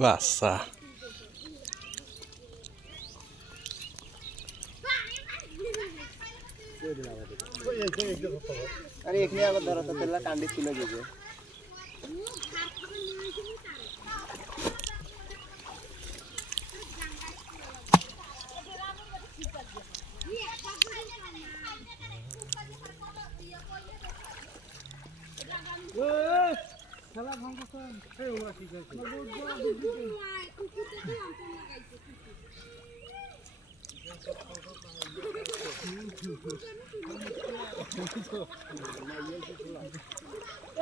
Massa. अरे एक ने आवाज धरा था तेला कांडी तुला गेजे খেলা ভাঙছেন এই ওরা ঠিক আছে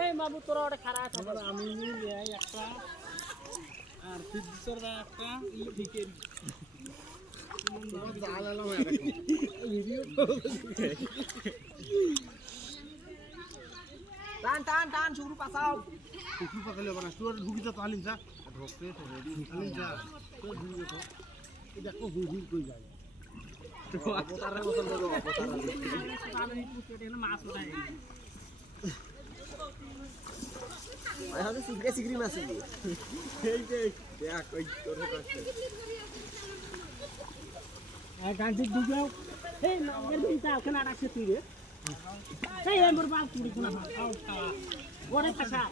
এই মাবু তোরা ওটা খারাপ আছে আমি নিয়ে একটা আর ফিজিক্সের একটা ই ঠিকই জালালাম ভিডিও টান টান টান শুরু পাছাও শুরু পাকালে বানা তোর ঢুকি তো তালিম যা ঢোকতে তো তালিম যা তো ঢুকি তো এটা কো হুহুই কই যায় তো আতারে মতন দেবো আতারে আমি পুকেটে না মাছ উঠাই আই হাতে সিগরে সিগরি মাছ এই যে দেখ কই তোর কাছে আর গান্তি দুগাও এই নগর দিনটা ওখানে রাখছে তুই রে এই আমার বাল তুই কোনা আও ওরে পাছা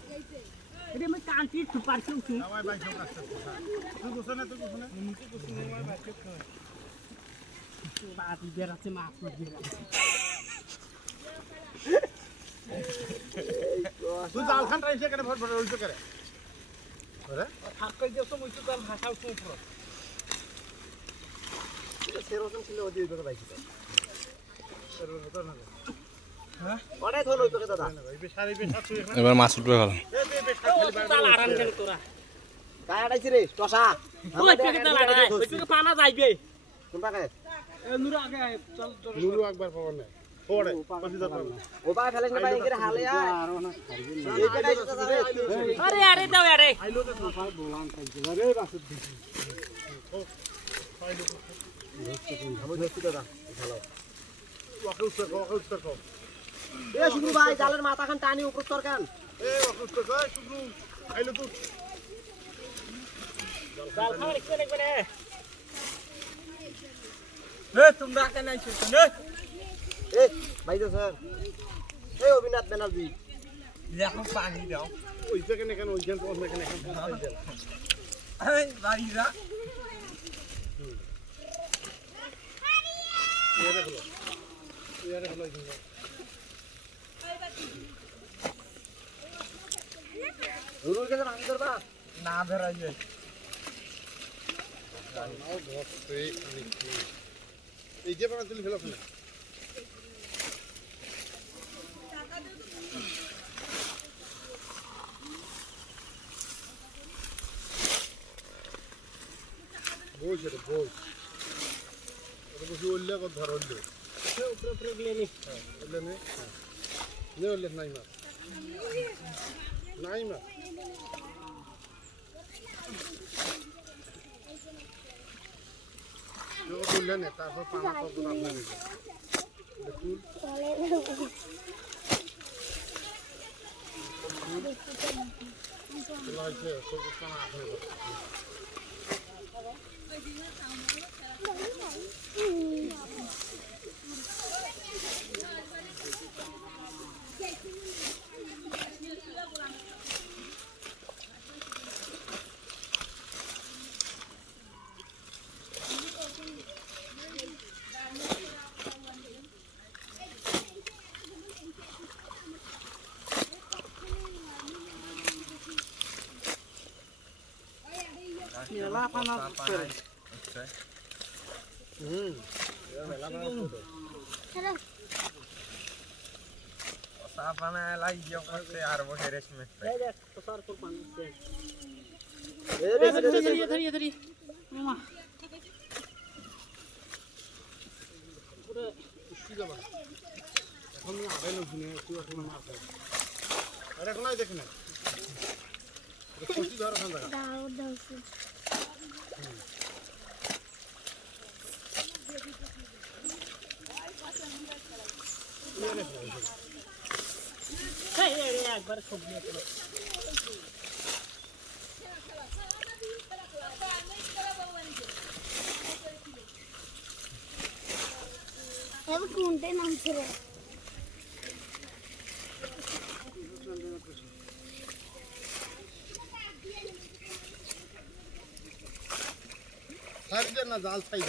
এটা মই কান্তি সুপার কেউ তুই ভাই ভাই সব কাছে তুই গোছনা নিচে গোছনা ভাই ভাই বাদ বেরাতে মাছ দিয়ে তুই জাল খান রাইছে কেন ভর ভর হইছে করে আরে থাক কই দিছস মই তো জাল ভাষাও তো উপর এটা সেরকম ছিল ওই দিকে বাইক তো সেরকম না হ্যাঁ ওরে ধর লইতো কে দাদা এবার মাছ উঠবে ভালো জাল আরাম খেল তোরা কায় আড়াইছি রে টসা ওই পেকে জাল আড়াই ওই পেকে পানা যাইবে কোনটা কে নুরু আগে চল নুরু একবার পাবো না ওরে পাশে যাবে না ও পা ফেলে না বাইরে করে হালে আর এই কেটাই দাদা রে আরে আরে দাও আরে আইলো তো ভাই বলান কাইছে রে বাসে দিছি ও ফাইলো আমি ধরছি দাদা ভালো ওয়াকুস্তা কো এ শুক্রু ভাই জালের মাথা খান টানি উপর তরকান এ ওয়াকুস্তা কো শুক্রু আইলো তো জাল খাবার কি লাগবে রে এ তোমরা কেন আইছো রে এ ভাই তো স্যার এ অবিনাশ ব্যানার্জি দেখো পানি দাও ওই জায়গায় কেন ওই জায়গায় ওখানে কেন এখন এই বাড়িরা ইয়ারে হলো নুরুর কাছে ভাঙ করবা না ধরা যায় নাও ধরতে এই যে বানা তুলি ফেলো না বই এটা বই এটা বসে উল্লে কত ধর উল্লে উপরে উপরে গেলে উল্লে নে নে উল্লে নাই মা নাই মা जो उल्ले ने तारপর পানা কত না আপনাদের দেখুন লাইছে সব পানা আপনাদের মেলা পানা করে মেলা পানা सापाना लाई जो करते यार वो हेरेस में এই দেখ প্রসার করে পানি দে এ ধরি ধরি মামা কি যাবা এখন আগে নছিনে তুই এখন না আছে আরে এখন আই দেখনা খুশি ধর খান জায়গা দাও দাও এই একবার সবজি করো এবার কোনটা নাম ছিল সাইড দে না জাল সাইড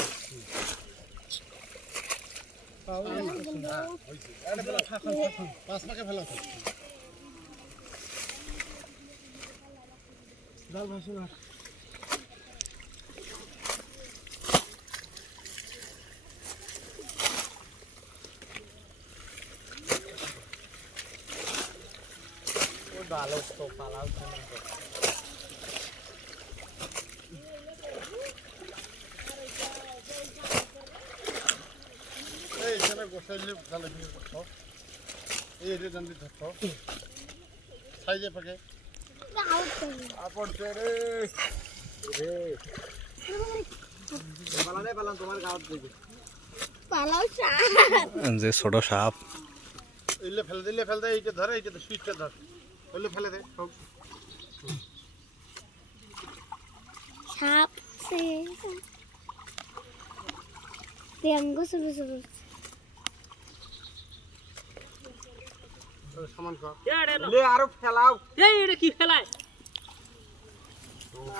পাঁচ পাকে ফেলা জাল ভাসে না ভালো তো পালাও এই এখানে গোসাইলে জালে দিয়ে করছো এই রে জান দিয়ে ধরছো সাইজে পাকে দাও তুমি আপড়ছে রে পালান তোমার গাঁত দিবি পালাও সাপ যে ছোট সাপ ইলে ফেলে দে এইটা ধরে এইটা তো সুইচটা ধর ওলে ফেলে দে সব সাপ সে তেঙ্গো শুরু সামান কর লে আরো ফেলাও এই এটা কি ফেলায়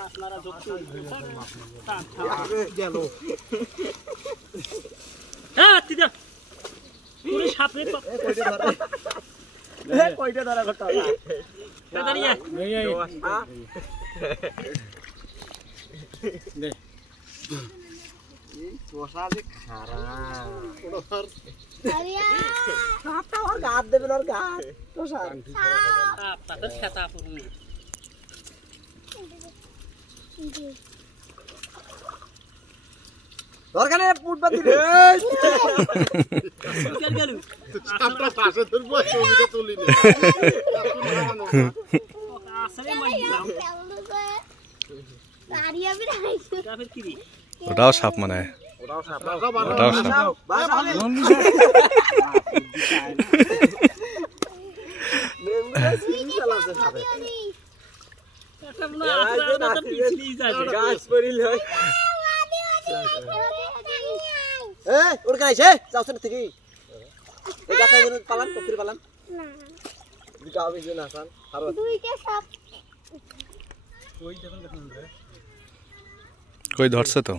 আপনারা যুক্তি গেল হ্যাঁ তিদা পুরো সাপে কয়টা ধরা ঘটা দাঁড়িয়ে পোষা যে খারাপ আরিয়া সাপটা ওর গাত দেবেন ওর গাত পোষা সাপ তাতে খেতা পুরো দরকার নেই পুট বাঁধি রে চল গেল সাপটা পাশে ধরবো ছবিটা তুলি নে আসলে মাই দিলাম আরিয়া भी नहीं কাফের কি রে ওটাও সাপ মানে ওরাও সাপ ওটাও সাপ বাসালে নেমগুলো সিন চালাছে সাপে একটা মনে আসলে তো পিছলি যাবে গাছ পড়িল হয় ওর কাছে যাও সেটা থেকে এই গাছটা যেন পালান কপির পালান না দিকা হবে যে না সান আর দুইটা সাপ কই ধরছে তো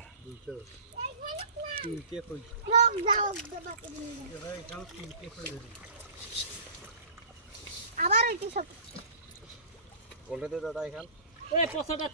লোক যাও আবার ওইটা সব বলতে দে দাদা এখান এই পছাটা